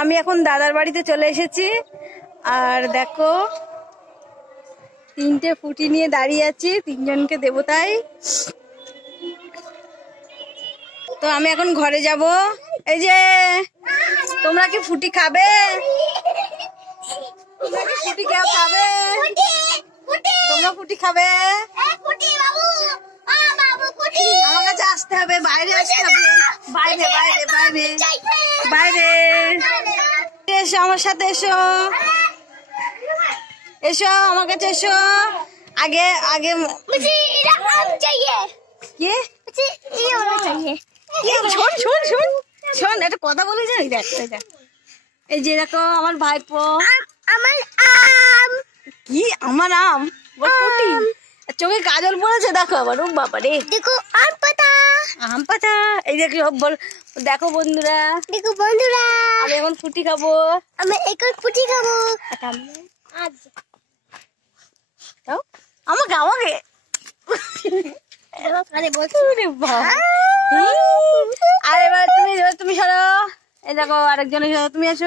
আমি এখন দাদার বাড়িতে চলে এসেছি। আর দেখো তিনটে ফুটি নিয়ে দাঁড়িয়ে আছি, তিনজনকে দেবো তাই। তো আমি এখন ঘরে যাব। এই যে তোমরা কি ফুটি খাবে? তোমরা কি ফুটি কেউ খাবে? তোমরা ফুটি খাবে? আমার কাছে আসতে হবে, বাইরে আসতে হবে, বাইরে বাইরে বাইরে বাইরে এসো, আমার সাথে এসো, এসো আমার কাছে এসো। আগে আগে শোন শোন শোন শোন, একটা কথা বলে যাই। দেখ এই যে দেখো আমার ভাইপো। আমার আম। কি আমার আম? চোখে কাজল পড়েছে দেখো আবার। ও বাবা রে, দেখো আম পাতা, আম পাতা। এই দেখো দেখো বন্ধুরা, দেখো বন্ধুরা, আমি এখন ফুটি খাবো। আমি এখন ফুটি খাবো। আমাকে আমাকে আর এবার তুমি সরো। এই দেখো আরেকজন এসো, তুমি এসো।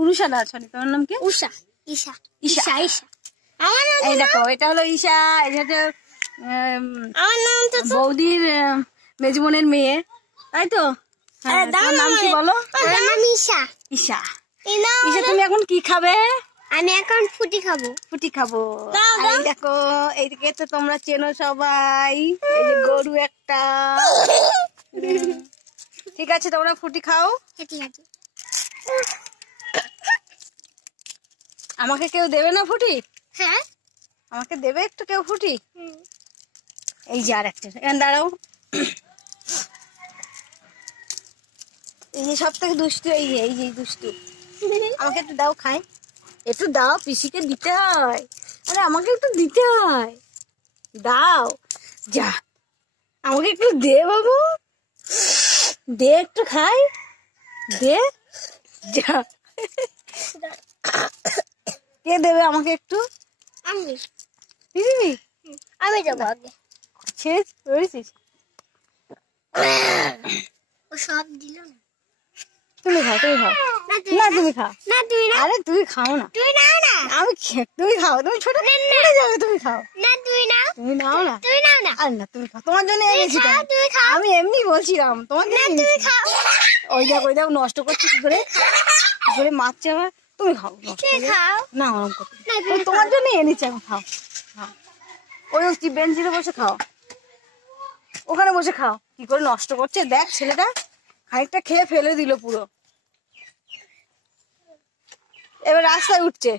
উরুষা না, সরি তোমার নাম কি? উষা। ঈশা ঈশা ঈশা। এই দেখো এটা হলো ঈশা, এটা হচ্ছে বৌদির মেজবোনের মেয়ে, তাই তো? তোমার নাম কি বলো? ঈশা। ঈশা ঈশা, তুমি এখন কি খাবে? আমি এখন ফুটি খাবো। ফুটি খাবো। এই দেখো এইদিকে তো তোমরা চেনো সবাই, এই যে গরু একটা। ঠিক আছে তোমরা ফুটি খাও। ঠিক আছে। আমাকে কেউ দেবে না ফুটি? হ্যাঁ আমাকে দেবে একটু কেউ ফুটি। এই যে আর একটা, এখানে দাঁড়াও। এই যে সব থেকে দুষ্টু, এই যে দুষ্টু। আমাকে একটু দাও, খাই একটু দাও, পিসিকে দিতে হয়। আরে আমাকে একটু দিতে হয়, দাও। যা আমাকে একটু দে বাবু, দে একটু খাই, দে। যা কে দেবে আমাকে একটু? আমি দিবি? আমি যাবো আগে। শেষ করেছিস? ও সব দিল না। তুমি খাও, তুমি খাও না, তুমি খাও না, তুমি না। আরে তুমি খাও না, তুমি নাও না। আমি তুমি খাও, তুমি ছোট যাবে, তুমি খাও না, তুমি নাও, তুমি নাও না, তুমি নাও না। আরে না তুমি খাও, তোমার জন্য এনেছি। আমি এমনি বলছিলাম তোমার জন্য। তুমি খাও। ওই দেখো নষ্ট করছি কি করে মারছে আমার। তুমি খাও না, ওরকম করতে তোমার জন্য এনেছি আমি। খাও খাও, ওই বেঞ্চিতে বসে খাও, ওখানে বসে খাও। কি করে নষ্ট করছে দেখ ছেলেটা, খানিকটা খেয়ে ফেলে দিল পুরো। এবার রাস্তায় উঠছে।